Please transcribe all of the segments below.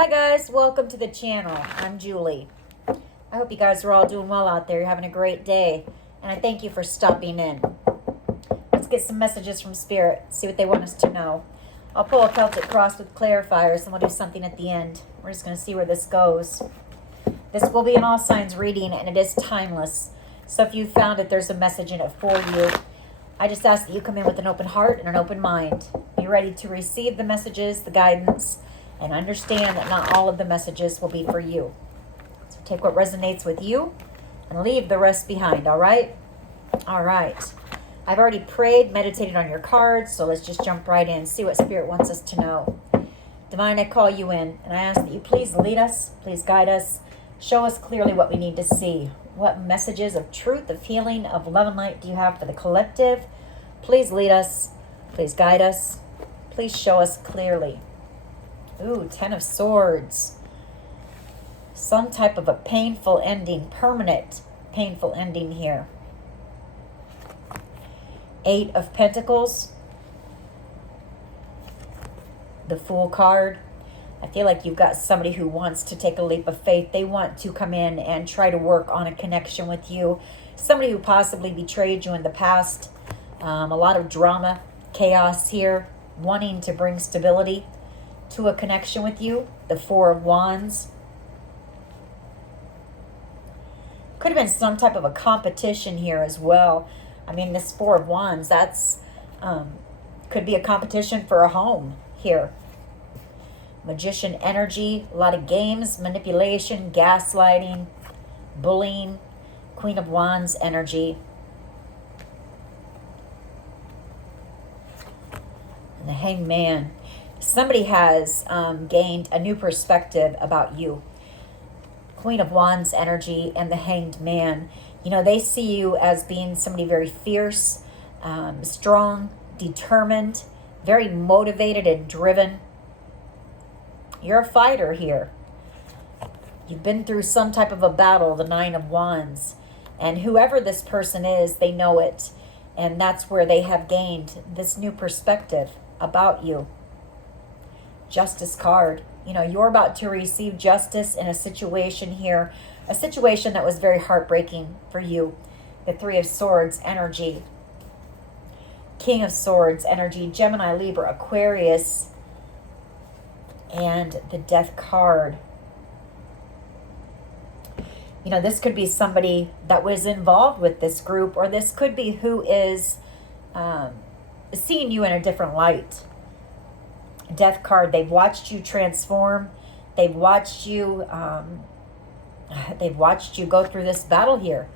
Hi guys, welcome to the channel. I'm Julie. I hope you guys are all doing well out there. You're having a great day. And I thank you for stopping in. Let's get some messages from Spirit, see what they want us to know. I'll pull a Celtic cross with clarifiers and we'll do something at the end. We're just going to see where this goes. This will be an all signs reading and it is timeless. So if you found it, there's a message in it for you. I just ask that you come in with an open heart and an open mind. Be ready to receive the messages, the guidance, and understand that not all of the messages will be for you. So take what resonates with you and leave the rest behind, all right? All right. I've already prayed, meditated on your cards, so let's just jump right in, see what Spirit wants us to know. Divine, I call you in, and I ask that you please lead us, please guide us, show us clearly what we need to see. What messages of truth, of healing, of love and light do you have for the collective? Please lead us, please guide us, please show us clearly. Ooh, 10 of Swords. Some type of a painful ending, permanent painful ending here. 8 of Pentacles. The Fool card. I feel like you've got somebody who wants to take a leap of faith. They want to come in and try to work on a connection with you. Somebody who possibly betrayed you in the past. A lot of drama, chaos here, wanting to bring stability to a connection with you. The 4 of Wands. Could have been some type of a competition here as well. I mean, this 4 of Wands, that's could be a competition for a home here. Magician energy, a lot of games, manipulation, gaslighting, bullying. Queen of Wands energy. And the Hanged Man. Somebody has gained a new perspective about you. Queen of Wands energy and the Hanged Man. You know, they see you as being somebody very fierce, strong, determined, very motivated and driven. You're a fighter here. You've been through some type of a battle, the 9 of Wands. And whoever this person is, they know it. And that's where they have gained this new perspective about you. Justice card. You know, you're about to receive justice in a situation here. A situation that was very heartbreaking for you. The 3 of Swords energy. King of Swords energy. Gemini, Libra, Aquarius. And the Death card. You know, this could be somebody that was involved with this group, or this could be who is seeing you in a different light. Death card. They've watched you transform. They've watched you go through this battle here.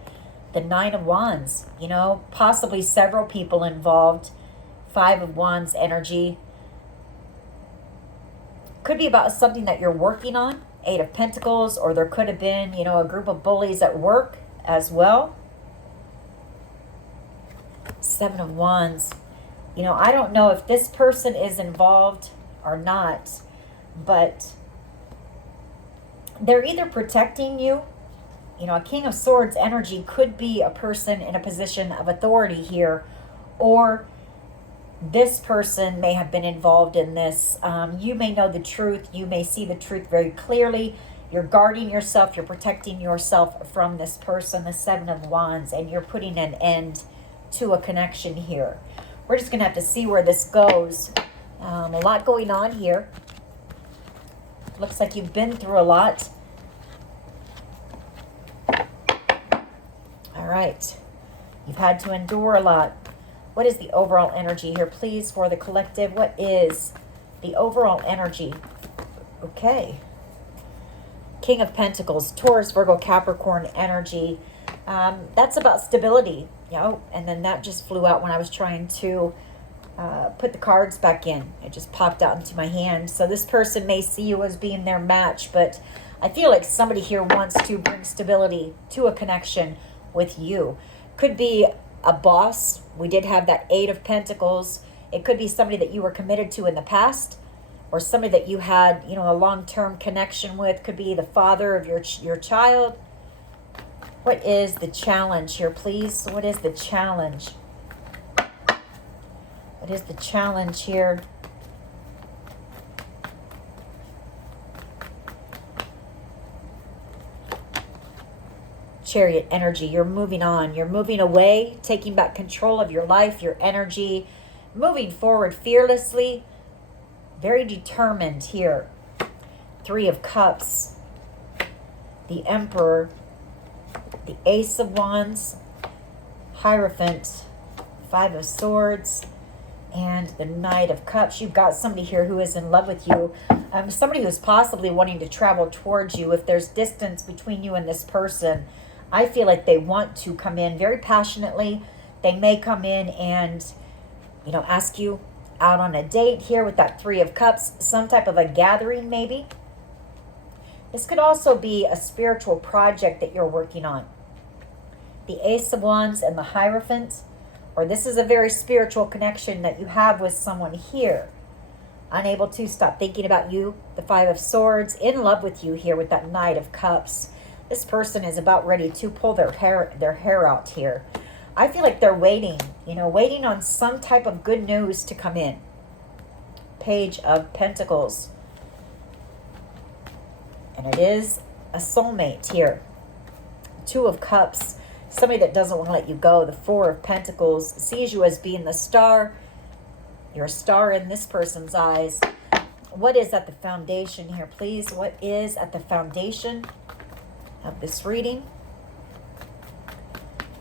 The 9 of Wands. You know, possibly several people involved. 5 of Wands energy. Could be about something that you're working on. 8 of Pentacles, or there could have been, you know, a group of bullies at work as well. 7 of Wands. You know, I don't know if this person is involved or not, but they're either protecting you. You know, a King of Swords energy could be a person in a position of authority here, or this person may have been involved in this. You may know the truth. You may see the truth very clearly. You're guarding yourself. You're protecting yourself from this person, the 7 of Wands, and you're putting an end to a connection here. We're just going to have to see where this goes. A lot going on here. Looks like you've been through a lot. All right. You've had to endure a lot. What is the overall energy here, please, for the collective? What is the overall energy? Okay. King of Pentacles, Taurus, Virgo, Capricorn energy. That's about stability. You know, and then that just flew out when I was trying to put the cards back in. It just popped out into my hand. So this person may see you as being their match, but I feel like somebody here wants to bring stability to a connection with you. Could be a boss. We did have that 8 of Pentacles. It could be somebody that you were committed to in the past, or somebody that you had, you know, a long-term connection with. Could be the father of your child. What is the challenge here, please? What is the challenge? What is the challenge here? Chariot energy. You're moving on. You're moving away, taking back control of your life, your energy, moving forward fearlessly, very determined here. Three of Cups, the Emperor, the Ace of Wands, Hierophant, Five of Swords, and the Knight of Cups. You've got somebody here who is in love with you. Somebody who's possibly wanting to travel towards you. If there's distance between you and this person, I feel like they want to come in very passionately. They may come in and, ask you out on a date here with that Three of Cups. Some type of a gathering maybe. This could also be a spiritual project that you're working on. The Ace of Wands and the Hierophant. Or this is a very spiritual connection that you have with someone here. Unable to stop thinking about you. The Five of Swords. In love with you here with that Knight of Cups. This person is about ready to pull their hair out here. I feel like they're waiting. Waiting on some type of good news to come in. Page of Pentacles. And it is a soulmate here. Two of Cups. Somebody that doesn't want to let you go. The Four of Pentacles sees you as being the star. You're a star in this person's eyes. What is at the foundation here, please? What is at the foundation of this reading?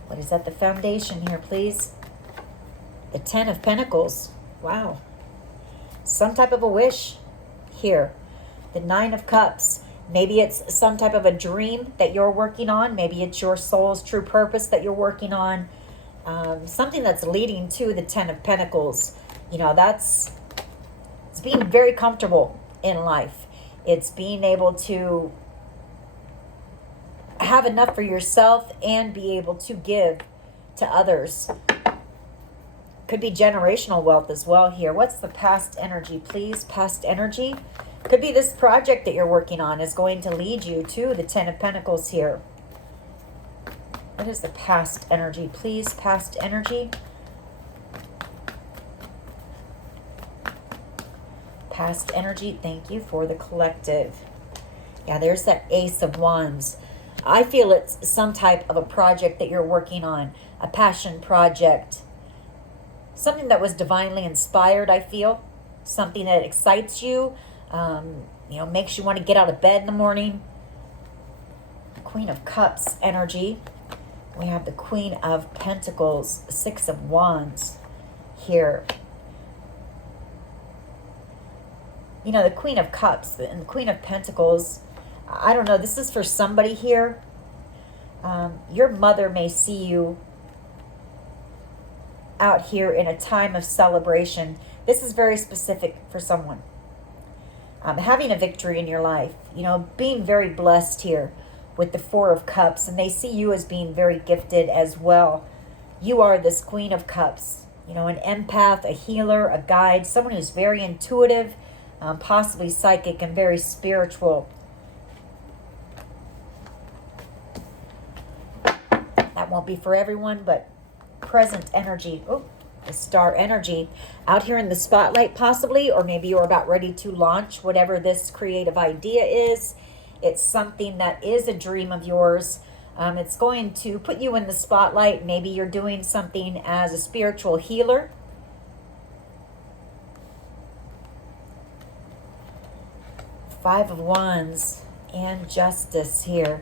What is at the foundation here, please? The Ten of Pentacles. Wow. Some type of a wish here. The Nine of Cups. Maybe it's some type of a dream that you're working on. Maybe it's your soul's true purpose that you're working on. Something that's leading to the Ten of Pentacles. It's being very comfortable in life. It's being able to have enough for yourself and be able to give to others. Could be generational wealth as well here. What's the past energy, please? Past energy. Could be this project that you're working on is going to lead you to the Ten of Pentacles here. What is the past energy, please? Past energy. Past energy, thank you for the collective. Yeah, there's that Ace of Wands. I feel it's some type of a project that you're working on. A passion project. Something that was divinely inspired, I feel. Something that excites you. Makes you want to get out of bed in the morning. Queen of Cups energy. We have the Queen of Pentacles, Six of Wands here. The Queen of Cups and the Queen of Pentacles. I don't know. This is for somebody here. Your mother may see you out here in a time of celebration. This is very specific for someone. Having a victory in your life, being very blessed here with the Four of Cups, and they see you as being very gifted as well. You are this Queen of Cups, an empath, a healer, a guide, someone who's very intuitive, possibly psychic and very spiritual. That won't be for everyone, but present energy. Oh, the Star energy out here in the spotlight possibly, or maybe you're about ready to launch whatever this creative idea is. It's something that is a dream of yours. It's going to put you in the spotlight. Maybe you're doing something as a spiritual healer. Five of Wands and Justice here.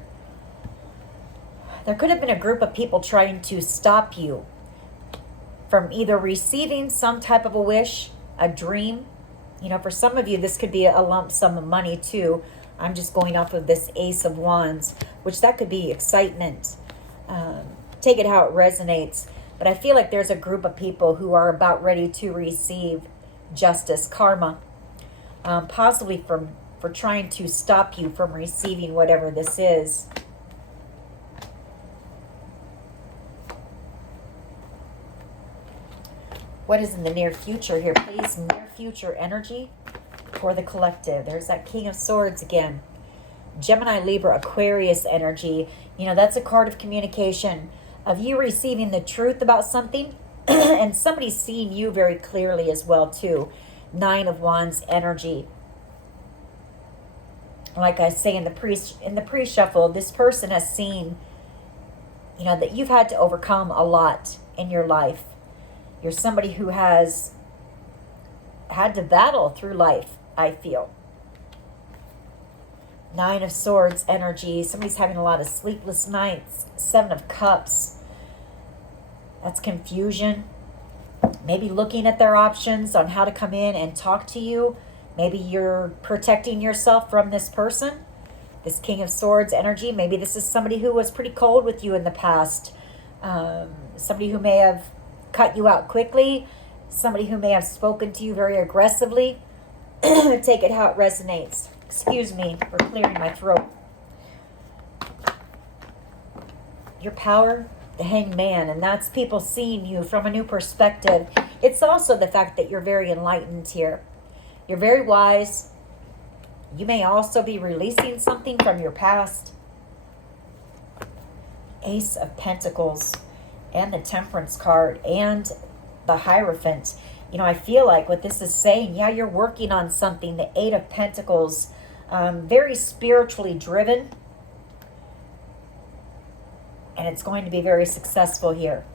There could have been a group of people trying to stop you from either receiving some type of a wish, a dream. For some of you, this could be a lump sum of money too. I'm just going off of this Ace of Wands, which that could be excitement. Take it how it resonates. But I feel like there's a group of people who are about ready to receive justice, karma, possibly for trying to stop you from receiving whatever this is. What is in the near future here, please? Near future energy for the collective. There's that King of Swords again. Gemini, Libra, Aquarius energy. That's a card of communication, of you receiving the truth about something and somebody seeing you very clearly as well too. Nine of Wands energy. Like I say in the pre-shuffle, this person has seen you know, that you've had to overcome a lot in your life. You're somebody who has had to battle through life, I feel. Nine of Swords energy. Somebody's having a lot of sleepless nights. Seven of Cups. That's confusion. Maybe looking at their options on how to come in and talk to you. Maybe you're protecting yourself from this person. This King of Swords energy. Maybe this is somebody who was pretty cold with you in the past. Somebody who may have cut you out quickly. Somebody who may have spoken to you very aggressively. Take it how it resonates. Excuse me for clearing my throat. Your power, the Hanged Man, and that's people seeing you from a new perspective. It's also the fact that you're very enlightened here. You're very wise. You may also be releasing something from your past. Ace of Pentacles and the Temperance card and the Hierophant. You know, I feel like what this is saying, yeah, you're working on something. The Eight of Pentacles, very spiritually driven. And it's going to be very successful here.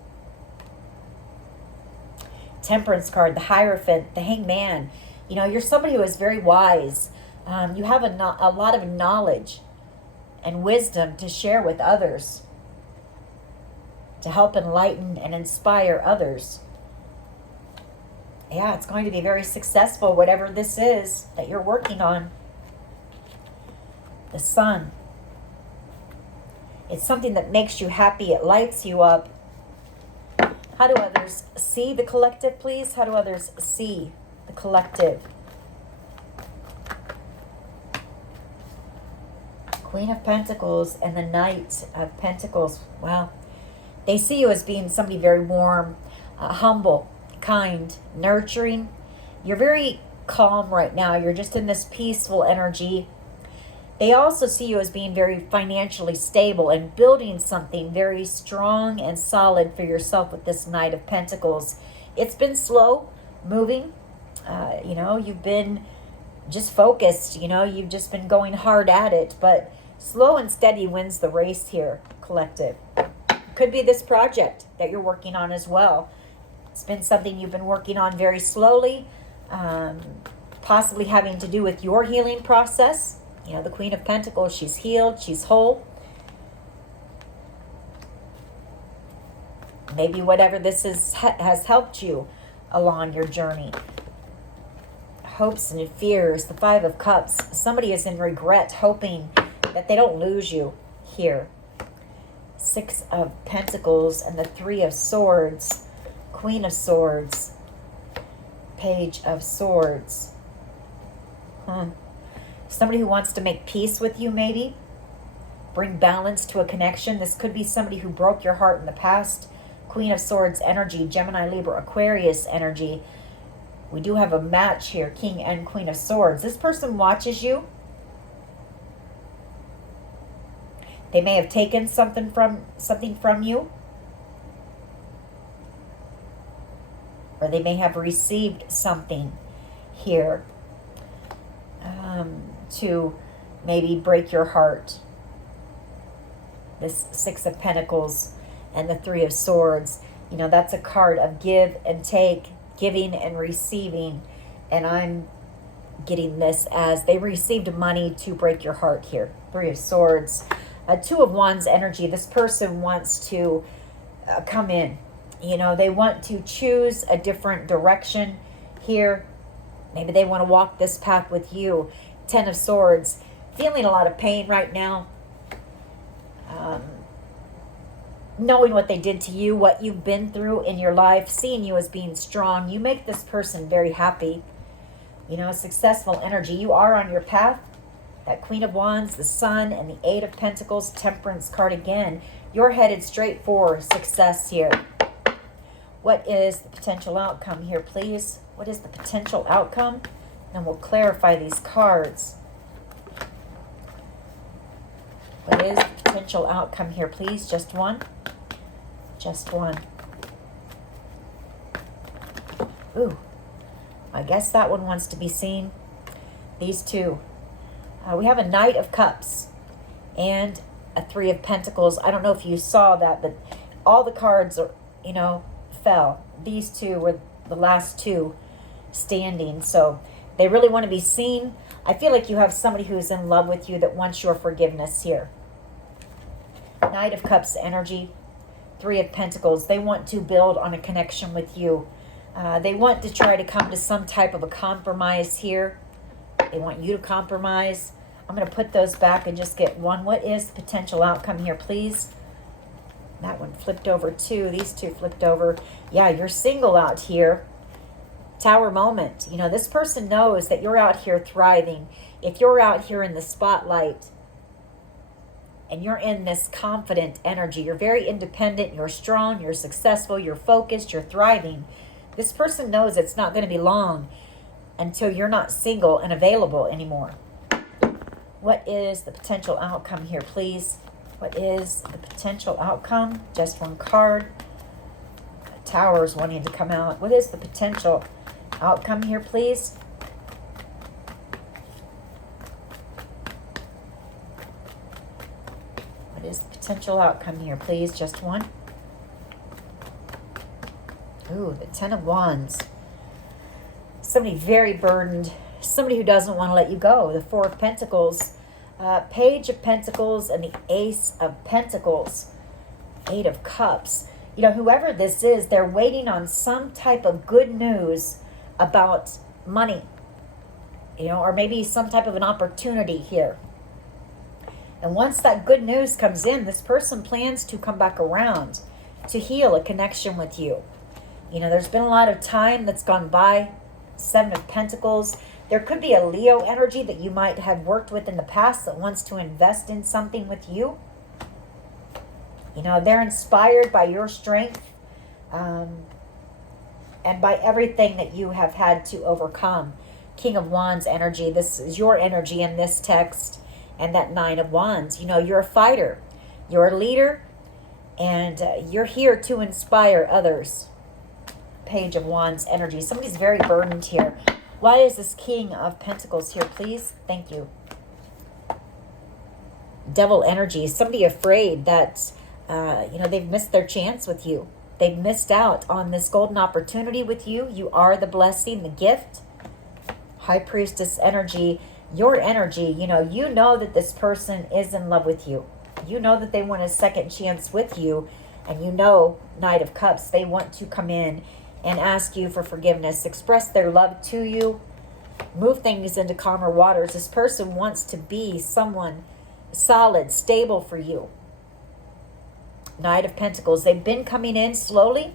Temperance card, the Hierophant, the Hanged Man. You know, you're somebody who is very wise. You have a lot of knowledge and wisdom to share with others, to help enlighten and inspire others. Yeah, it's going to be very successful, whatever this is that you're working on. The Sun. It's something that makes you happy. It lights you up. How do others see the collective, please? How do others see the collective? Queen of Pentacles and the Knight of Pentacles. Wow. They see you as being somebody very warm, humble, kind, nurturing. You're very calm right now. You're just in this peaceful energy. They also see you as being very financially stable and building something very strong and solid for yourself with this Knight of Pentacles. It's been slow moving. You know, you've been just focused. You know, you've just been going hard at it. But slow and steady wins the race here, collective. Could be this project that you're working on as well. It's been something you've been working on very slowly, possibly having to do with your healing process. You know, the Queen of Pentacles, she's healed, she's whole. Maybe whatever this is has helped you along your journey. Hopes and fears, the Five of Cups. Somebody is in regret, hoping that they don't lose you here. Six of Pentacles and the Three of Swords. Queen of Swords. Page of Swords. Somebody who wants to make peace with you, maybe. Bring balance to a connection. This could be somebody who broke your heart in the past. Queen of Swords energy, Gemini, Libra, Aquarius energy. We do have a match here, King and Queen of Swords. This person watches you. They may have taken something from you. Or they may have received something here to maybe break your heart. This Six of Pentacles and the Three of Swords. You know, that's a card of give and take, giving and receiving. And I'm getting this as they received money to break your heart here. Three of Swords. Two of Wands energy. This person wants to come in. You know, they want to choose a different direction here. Maybe they want to walk this path with you. Ten of Swords. Feeling a lot of pain right now. Knowing what they did to you, what you've been through in your life, seeing you as being strong. You make this person very happy. You know, successful energy. You are on your path. That Queen of Wands, the Sun, and the Eight of Pentacles, Temperance card again. You're headed straight for success here. What is the potential outcome here, please? What is the potential outcome? And we'll clarify these cards. What is the potential outcome here, please? Just one? Just one. Ooh. I guess that one wants to be seen. These two. We have a Knight of Cups and a Three of Pentacles. I don't know if you saw that, but all the cards are, fell. These two were the last two standing. So they really want to be seen. I feel like you have somebody who's in love with you that wants your forgiveness here. Knight of Cups energy. Three of Pentacles. They want to build on a connection with you. They want to try to come to some type of a compromise here. They want you to compromise. I'm going to put those back and just get one. What is the potential outcome here, please? That one flipped over too. These two flipped over. Yeah, you're single out here. Tower moment. This person knows that you're out here thriving. If you're out here in the spotlight and you're in this confident energy, you're very independent, you're strong, you're successful, you're focused, you're thriving. This person knows it's not going to be long until you're not single and available anymore. What is the potential outcome here, please? What is the potential outcome? Just one card. Tower's wanting to come out. What is the potential outcome here, please? What is the potential outcome here, please? Just one. Ooh, the Ten of Wands. Somebody very burdened. Somebody who doesn't want to let you go. The Four of Pentacles. Page of Pentacles and the Ace of Pentacles. Eight of Cups. Whoever this is, they're waiting on some type of good news about money. Or maybe some type of an opportunity here. And once that good news comes in, this person plans to come back around to heal a connection with you. There's been a lot of time that's gone by. Seven of Pentacles. There could be a Leo energy that you might have worked with in the past that wants to invest in something with you. They're inspired by your strength and by everything that you have had to overcome. King of Wands energy. This is your energy in this text. And that Nine of Wands. You're a fighter. You're a leader. And you're here to inspire others. Page of Wands energy. Somebody's very burdened here. Why is this King of Pentacles here, please? Thank you. Devil energy. Somebody afraid that, they've missed their chance with you. They've missed out on this golden opportunity with you. You are the blessing, the gift. High Priestess energy. Your energy, you know that this person is in love with you. You know that they want a second chance with you. And Knight of Cups, they want to come in and ask you for forgiveness, express their love to you, move things into calmer waters. This person wants to be someone solid, stable for you. Knight of Pentacles, they've been coming in slowly,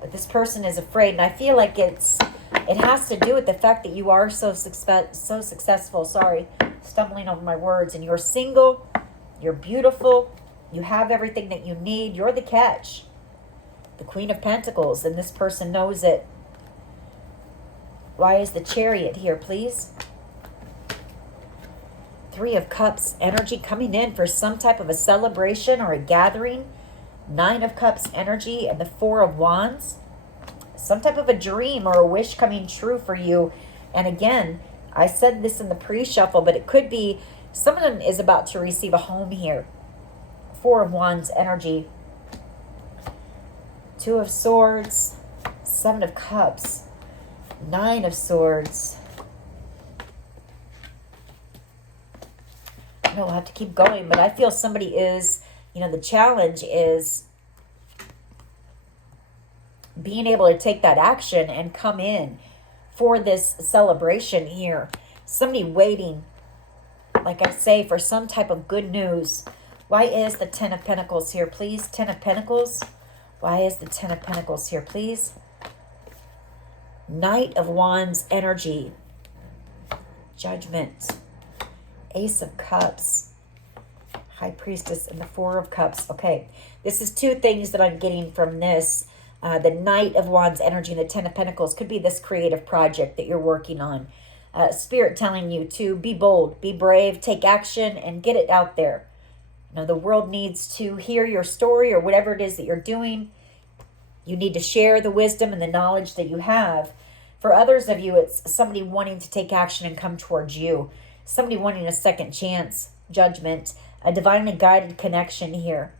but this person is afraid. And I feel like it has to do with the fact that you are so successful. Sorry, stumbling over my words. And you're single, you're beautiful, you have everything that you need. You're the catch. The Queen of Pentacles, and this person knows it. Why is the Chariot here, please? Three of Cups energy coming in for some type of a celebration or a gathering. Nine of Cups energy and the Four of Wands. Some type of a dream or a wish coming true for you. And again, I said this in the pre-shuffle, but it could be someone is about to receive a home here. Four of Wands energy. Two of Swords, Seven of Cups, Nine of Swords. I know I'll have to keep going, but I feel somebody is, the challenge is being able to take that action and come in for this celebration here. Somebody waiting, like I say, for some type of good news. Why is the Ten of Pentacles here, please? Ten of Pentacles. Why is the Ten of Pentacles here, please? Knight of Wands energy. Judgment. Ace of Cups. High Priestess and the Four of Cups. Okay, this is two things that I'm getting from this. The Knight of Wands energy and the Ten of Pentacles could be this creative project that you're working on. Spirit telling you to be bold, be brave, take action, and get it out there. The world needs to hear your story or whatever it is that you're doing. You need to share the wisdom and the knowledge that you have. For others of you, it's somebody wanting to take action and come towards you. Somebody wanting a second chance. Judgment. a divinely guided connection here.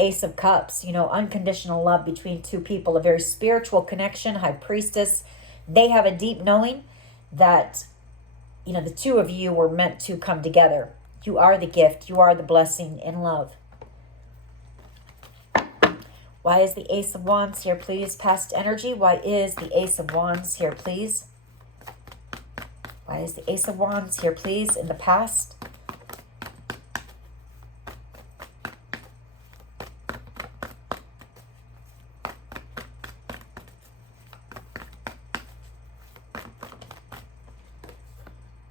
Ace of Cups, you know, unconditional love between two people, a very spiritual connection. High Priestess, they have a deep knowing that, you know, the two of you were meant to come together. You are the gift. You are the blessing in love. Why is the Ace of Wands here, please? Past energy. Why is the Ace of Wands here, please? Why is the Ace of Wands here, please, in the past?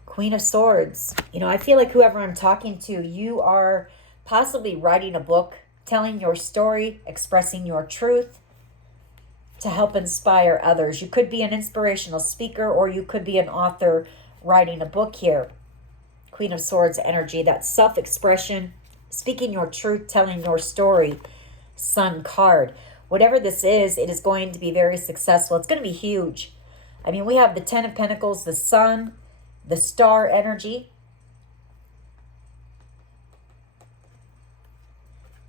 Queen of Swords. You know, I feel like whoever I'm talking to, you are possibly writing a book, telling your story, expressing your truth to help inspire others. You could be an inspirational speaker, or you could be an author writing a book here. Queen of Swords energy, that self-expression, speaking your truth, telling your story. Sun card. Whatever this is, it is going to be very successful. It's going to be huge. I mean, we have the Ten of Pentacles, the Sun, the Star energy.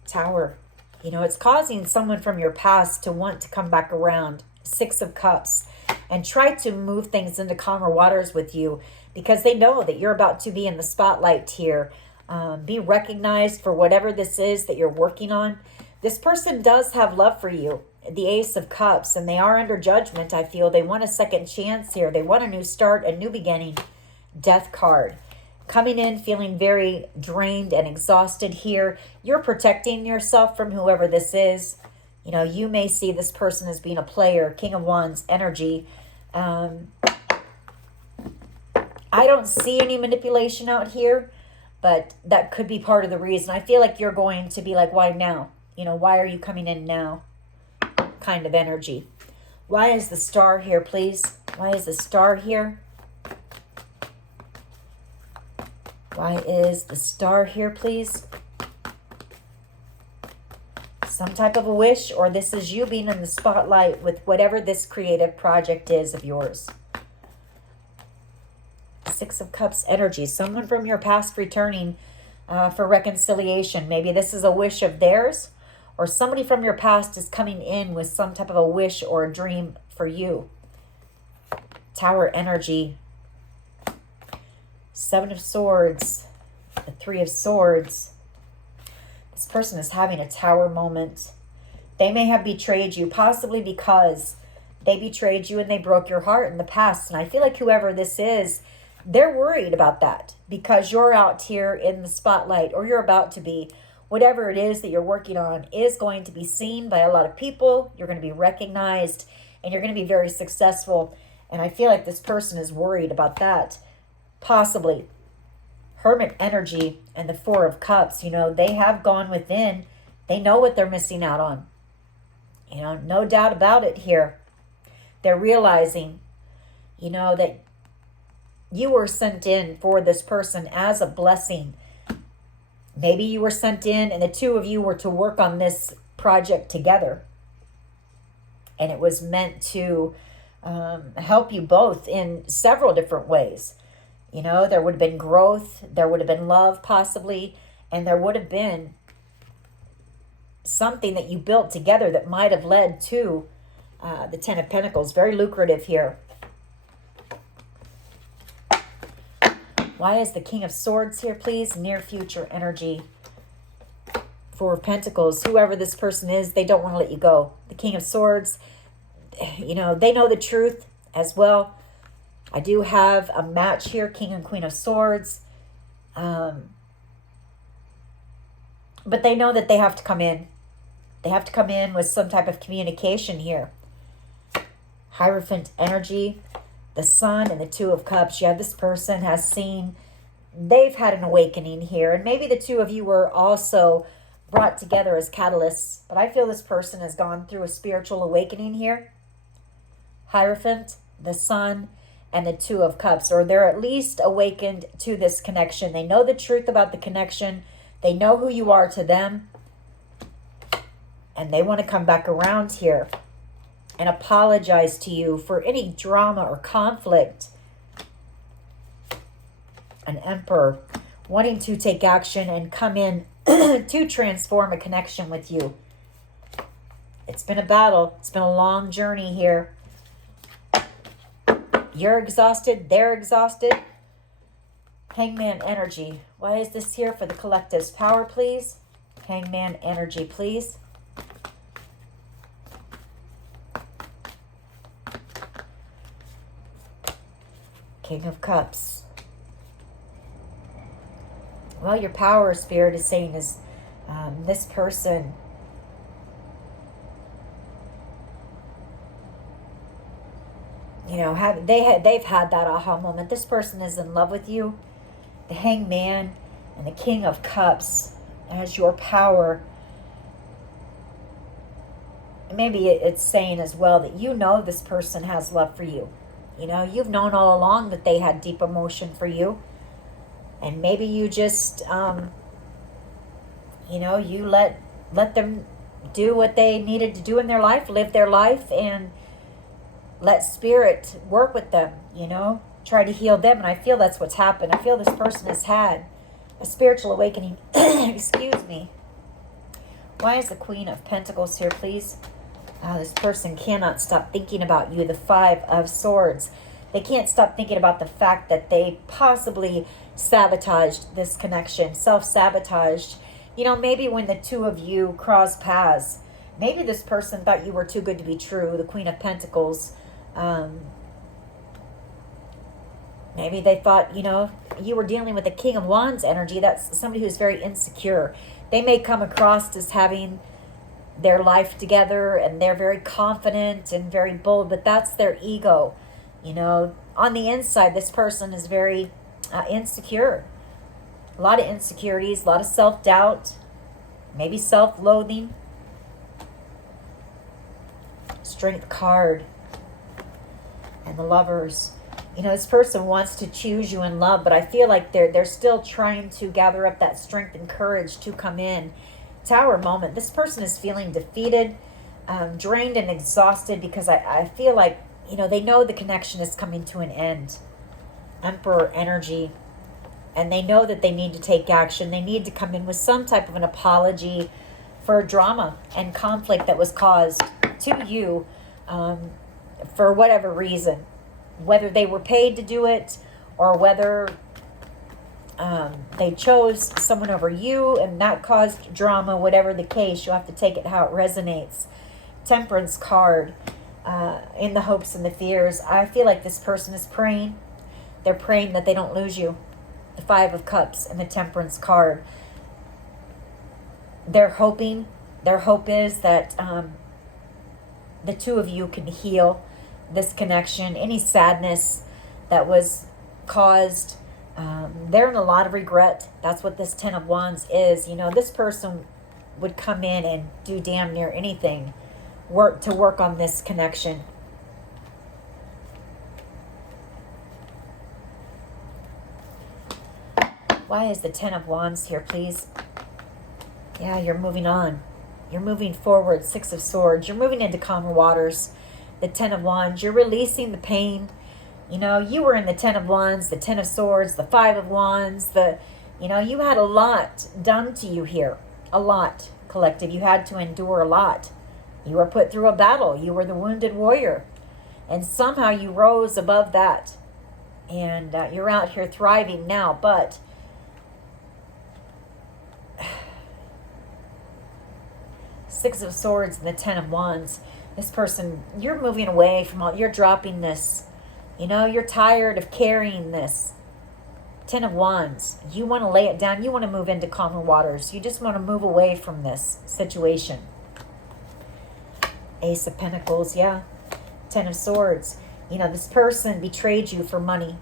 Tower. You know, it's causing someone from your past to want to come back around. Six of Cups. And try to move things into calmer waters with you, because they know that you're about to be in the spotlight here. Be recognized for whatever this is that you're working on. This person does have love for you. The Ace of Cups. And they are under judgment, I feel. They want a second chance here. They want a new start, a new beginning. Death card. Coming in feeling very drained and exhausted here. You're protecting yourself from whoever this is. You know, you may see this person as being a player. King of Wands energy. I don't see any manipulation out here, but that could be part of the reason. I feel like you're going to be like, why now? You know, why are you coming in now? Kind of energy. Why is the Star here, please? Why is the Star here? Why is the Star here, please? Some type of a wish, or this is you being in the spotlight with whatever this creative project is of yours. Six of Cups energy. Someone from your past returning for reconciliation. Maybe this is a wish of theirs, or somebody from your past is coming in with some type of a wish or a dream for you. Tower energy. Seven of Swords. The Three of Swords. This person is having a tower moment. They may have betrayed you, possibly because they betrayed you and they broke your heart in the past. And I feel like whoever this is, they're worried about that because you're out here in the spotlight, or you're about to be. Whatever it is that you're working on is going to be seen by a lot of people. You're going to be recognized, and you're going to be very successful. And I feel like this person is worried about that. Possibly. Hermit energy and the Four of Cups. You know, they have gone within. They know what they're missing out on. You know, no doubt about it here. They're realizing, you know, that you were sent in for this person as a blessing. Maybe you were sent in and the two of you were to work on this project together. And it was meant to help you both in several different ways. You know, there would have been growth, there would have been love possibly, and there would have been something that you built together that might have led to the Ten of Pentacles. Very lucrative here. Why is the King of Swords here, please? Near future energy. Four of Pentacles. Whoever this person is, they don't want to let you go. The King of Swords, you know, they know the truth as well. I do have a match here, King and Queen of Swords. But they know that they have to come in. They have to come in with some type of communication here. Hierophant energy, the Sun and the Two of Cups. Yeah, this person has seen, they've had an awakening here. And maybe the two of you were also brought together as catalysts. But I feel this person has gone through a spiritual awakening here. Hierophant, the Sun, and the Two of Cups, or they're at least awakened to this connection. They know the truth about the connection. They know who you are to them. And they want to come back around here and apologize to you for any drama or conflict. An Emperor. wanting to take action and come in to transform a connection with you. It's been a battle. It's been a long journey here. You're exhausted. They're exhausted. Hangman energy. Why is this here for the collective's power, please? Hangman energy, please. King of Cups. Well, your power spirit is saying is this person they've had that aha moment. This person is in love with you. The Hangman and the King of Cups as your power. Maybe it's saying as well that this person has love for you. You've known all along that they had deep emotion for you. And maybe you just, you let them do what they needed to do in their life, live their life, and let spirit work with them, try to heal them. And I feel that's what's happened. I feel this person has had a spiritual awakening. Excuse me. Why is the Queen of Pentacles here, please? This person cannot stop thinking about you. The Five of Swords. They can't stop thinking about the fact that they possibly sabotaged this connection, self-sabotaged. Maybe when the two of you cross paths, maybe this person thought you were too good to be true, the Queen of Pentacles. Maybe they thought, you were dealing with the King of Wands energy. That's somebody who's very insecure. They may come across as having their life together and they're very confident and very bold, but that's their ego. On the inside, this person is very insecure. A lot of insecurities, a lot of self-doubt, maybe self-loathing. Strength card. And the Lovers. This person wants to choose you in love, but I feel like they're still trying to gather up that strength and courage to come in. Tower moment. This person is feeling defeated, drained and exhausted because I feel like, they know the connection is coming to an end. Emperor energy. And they know that they need to take action. They need to come in with some type of an apology for drama and conflict that was caused to you for whatever reason. Whether they were paid to do it or whether they chose someone over you and that caused drama, whatever the case, you'll have to take it how it resonates. Temperance card. In the hopes and the fears. I feel like this person is praying. They're praying that they don't lose you. The Five of Cups and the Temperance card. They're hoping. Their hope is that the two of you can heal this connection. Any sadness that was caused. They're in a lot of regret. That's what this Ten of Wands is. This person would come in and do damn near anything to work on this connection. Why is the Ten of Wands here, please? Yeah, you're moving on. You're moving forward. Six of Swords. You're moving into calmer waters. The Ten of Wands. You're releasing the pain. You were in the Ten of Wands, the Ten of Swords, the Five of Wands. You had a lot done to you here. A lot, collective. You had to endure a lot. You were put through a battle. You were the wounded warrior. And somehow you rose above that. And you're out here thriving now. But Six of Swords and the Ten of Wands. This person, you're moving away from all. You're dropping this. You're tired of carrying this. Ten of Wands. You want to lay it down. You want to move into calmer waters. You just want to move away from this situation. Ace of Pentacles, yeah. Ten of Swords. This person betrayed you for money.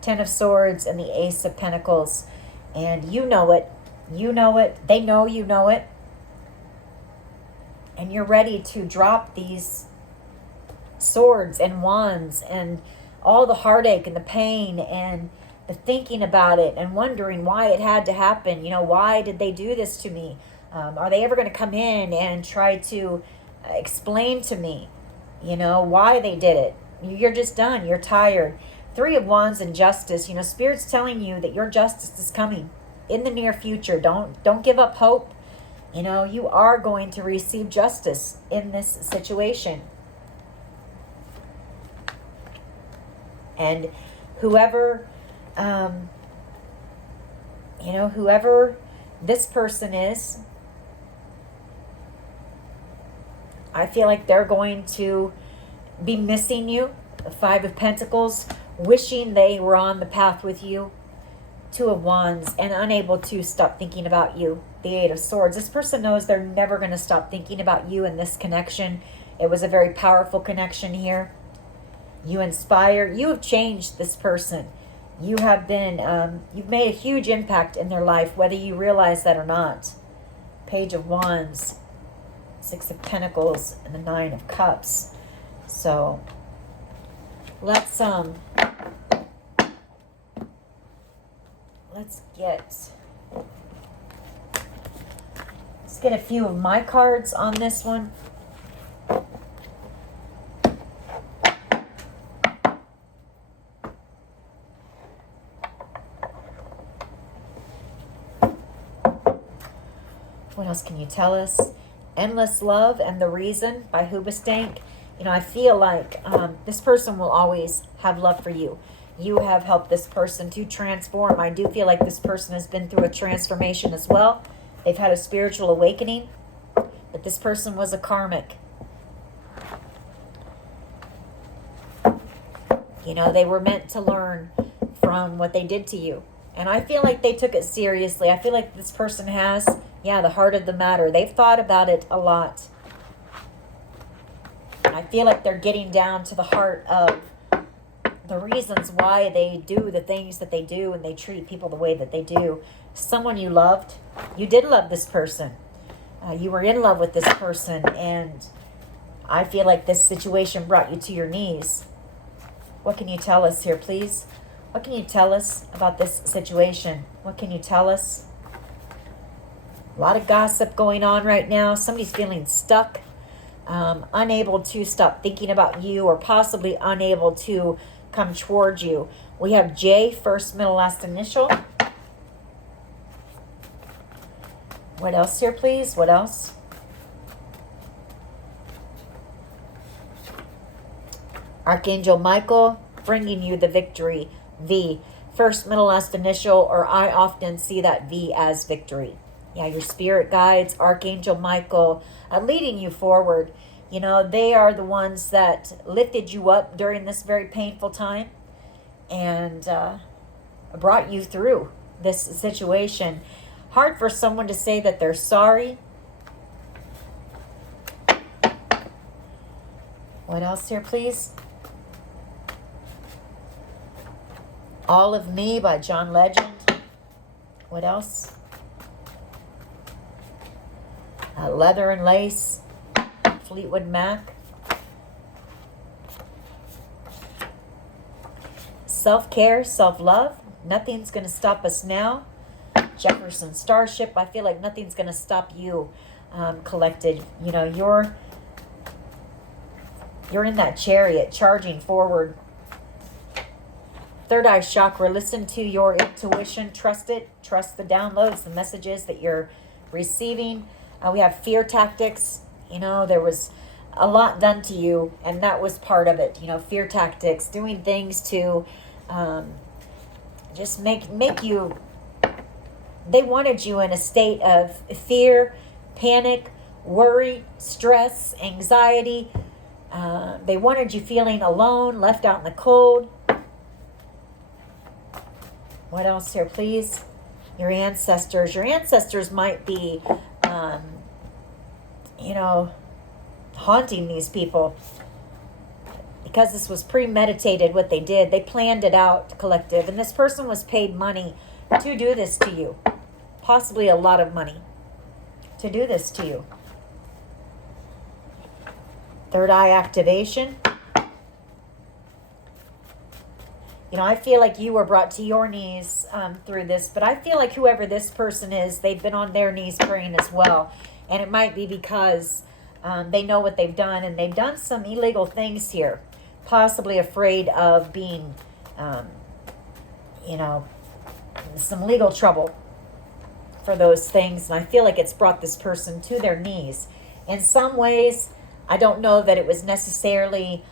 Ten of Swords and the Ace of Pentacles. And you know it. You know it. They know you know it. And you're ready to drop these swords and wands and all the heartache and the pain and the thinking about it and wondering why it had to happen. Why did they do this to me? Are they ever going to come in and try to explain to me, why they did it? You're just done. You're tired. Three of Wands and Justice. You know, Spirit's telling you that your justice is coming in the near future. Don't give up hope. You know, you are going to receive justice in this situation. And whoever, you know, whoever this person is, I feel like they're going to be missing you. The Five of Pentacles, wishing they were on the path with you. Two of Wands, and unable to stop thinking about you. The Eight of Swords. This person knows they're never going to stop thinking about you in this connection. It was a very powerful connection here. You inspire. You have changed this person. You have been, you've made a huge impact in their life, whether you realize that or not. Page of Wands, Six of Pentacles, and the Nine of Cups. So let's get a few of my cards on this one. What else can you tell us? Endless Love and the Reason by Hoobastank. You know, I feel like this person will always have love for you. You have helped this person to transform. I do feel like this person has been through a transformation as well. They've had a spiritual awakening, but this person was a karmic. You know, they were meant to learn from what they did to you. And I feel like they took it seriously. I feel like this person has, yeah, the heart of the matter. They've thought about it a lot. I feel like they're getting down to the heart of the reasons why they do the things that they do and they treat people the way that they do. Someone you loved, you did love this person. You were in love with this person, and I feel like this situation brought you to your knees. What can you tell us here, please? What can you tell us about this situation? What can you tell us? A lot of gossip going on right now. Somebody's feeling stuck, unable to stop thinking about you, or possibly unable to come towards you. We have J, first, middle, last initial. What else here, please? What else? Archangel Michael, bringing you the victory. V, first, middle, last initial, or I often see that V as victory. Yeah, your spirit guides, Archangel Michael, leading you forward. You know, they are the ones that lifted you up during this very painful time and brought you through this situation. Hard for someone to say that they're sorry. What else here, please? All of Me by John Legend. What else? Leather and Lace, Fleetwood Mac. Self-care, self-love. Nothing's going to stop us now. Jefferson Starship. I feel like nothing's going to stop you, Collected. You know, you're in that chariot charging forward. Third eye chakra. Listen to your intuition. Trust it. Trust the downloads, the messages that you're receiving. We have fear tactics. You know, there was a lot done to you, and that was part of it. You know, fear tactics, doing things to just make you. They wanted you in a state of fear, panic, worry, stress, anxiety. They wanted you feeling alone, left out in the cold. What else here, please? Your ancestors. Your ancestors might be, you know, haunting these people. Because this was premeditated, what they did. They planned it out, Collective. And this person was paid money to do this to you. Possibly a lot of money to do this to you. Third eye activation. You know, I feel like you were brought to your knees through this, but I feel like whoever this person is, they've been on their knees praying as well. And it might be because they know what they've done, and they've done some illegal things here, possibly afraid of being um, you know, some legal trouble for those things. And I feel like it's brought this person to their knees. In some ways, I don't know that it was necessarily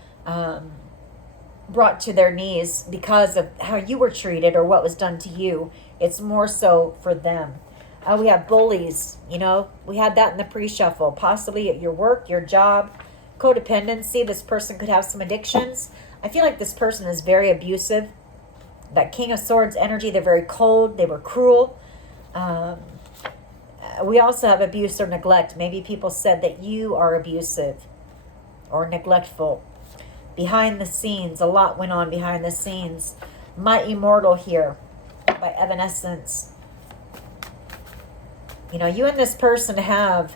brought to their knees because of how you were treated or what was done to you. It's more so for them. We have bullies, you know, we had that in the pre-shuffle, possibly at your work, your job, codependency. This person could have some addictions. I feel like this person is very abusive. That King of Swords energy, they're very cold, they were cruel. We also have abuse or neglect. Maybe people said that you are abusive or neglectful. Behind the scenes, a lot went on behind the scenes. My Immortal here by Evanescence. You know, you and this person have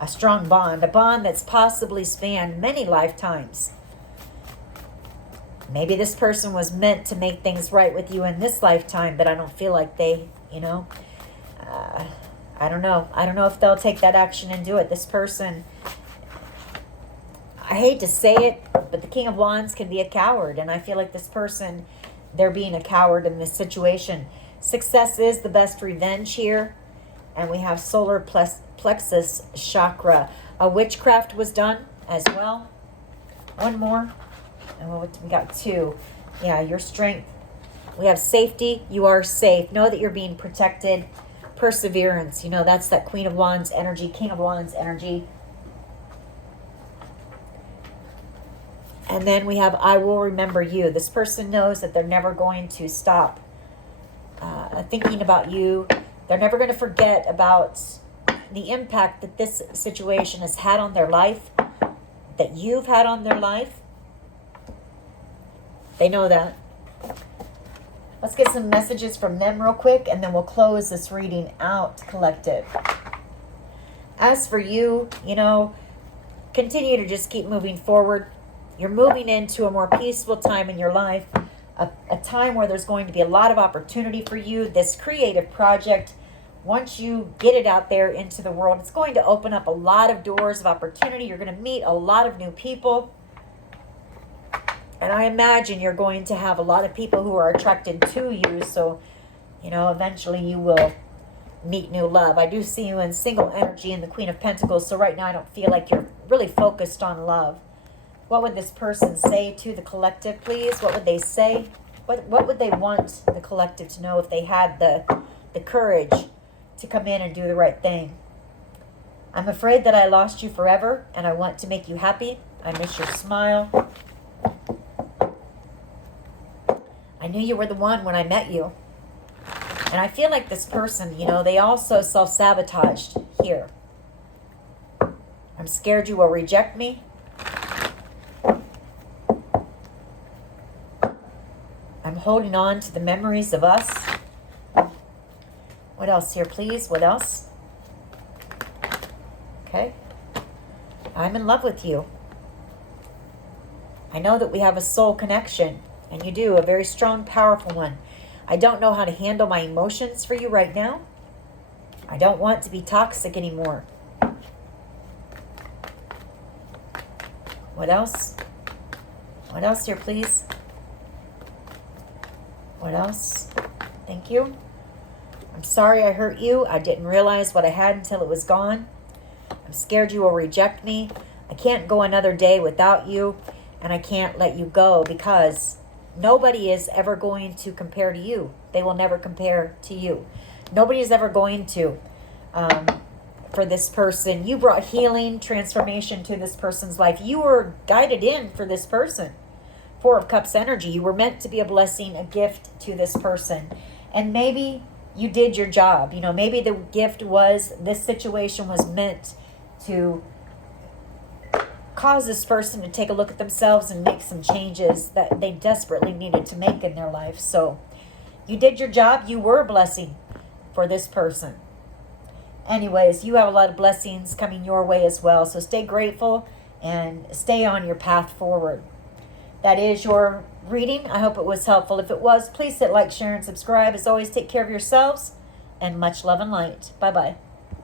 a strong bond, a bond that's possibly spanned many lifetimes. Maybe this person was meant to make things right with you in this lifetime, but I don't feel like they, you know, I don't know. I don't know if they'll take that action and do it. This person, I hate to say it, but the King of Wands can be a coward. And I feel like this person, they're being a coward in this situation. Success is the best revenge here. And we have solar plexus chakra. A witchcraft was done as well. One more. And we got two. Yeah, your strength. We have safety. You are safe. Know that you're being protected. Perseverance. You know, that's that Queen of Wands energy, King of Wands energy. And then we have I will remember you. This person knows that they're never going to stop thinking about you. They're never going to forget about the impact that this situation has had on their life, that you've had on their life. They know that. Let's get some messages from them real quick, and then we'll close this reading out, collective. As for you, you know, continue to just keep moving forward. You're moving into a more peaceful time in your life, a time where there's going to be a lot of opportunity for you. This creative project, once you get it out there into the world, it's going to open up a lot of doors of opportunity. You're going to meet a lot of new people. And I imagine you're going to have a lot of people who are attracted to you. So, you know, eventually you will meet new love. I do see you in single energy in the Queen of Pentacles. So right now I don't feel like you're really focused on love. What would this person say to the collective, please? What would they say? What would they want the collective to know if they had the courage to come in and do the right thing? I'm afraid that I lost you forever, and I want to make you happy. I miss your smile. I knew you were the one when I met you. And I feel like this person, you know, they also self-sabotaged here. I'm scared you will reject me. I'm holding on to the memories of us. What else here, please? What else? Okay. I'm in love with you. I know that we have a soul connection, and you do, a very strong, powerful one. I don't know how to handle my emotions for you right now. I don't want to be toxic anymore. What else? What else here, please? What else? Thank you. I'm sorry I hurt you. I didn't realize what I had until it was gone. I'm scared you will reject me. I can't go another day without you, and I can't let you go because nobody is ever going to compare to you. They will never compare to you. Nobody is ever going to. For this person, you brought healing, transformation to this person's life. You were guided in for this person. Four of Cups energy. You were meant to be a blessing, a gift to this person. And maybe you did your job. You know, maybe the gift was this situation was meant to cause this person to take a look at themselves and make some changes that they desperately needed to make in their life. So you did your job. You were a blessing for this person. Anyways, you have a lot of blessings coming your way as well. So stay grateful and stay on your path forward. That is your reading. I hope it was helpful. If it was, please hit like, share, and subscribe. As always, take care of yourselves and much love and light. Bye-bye.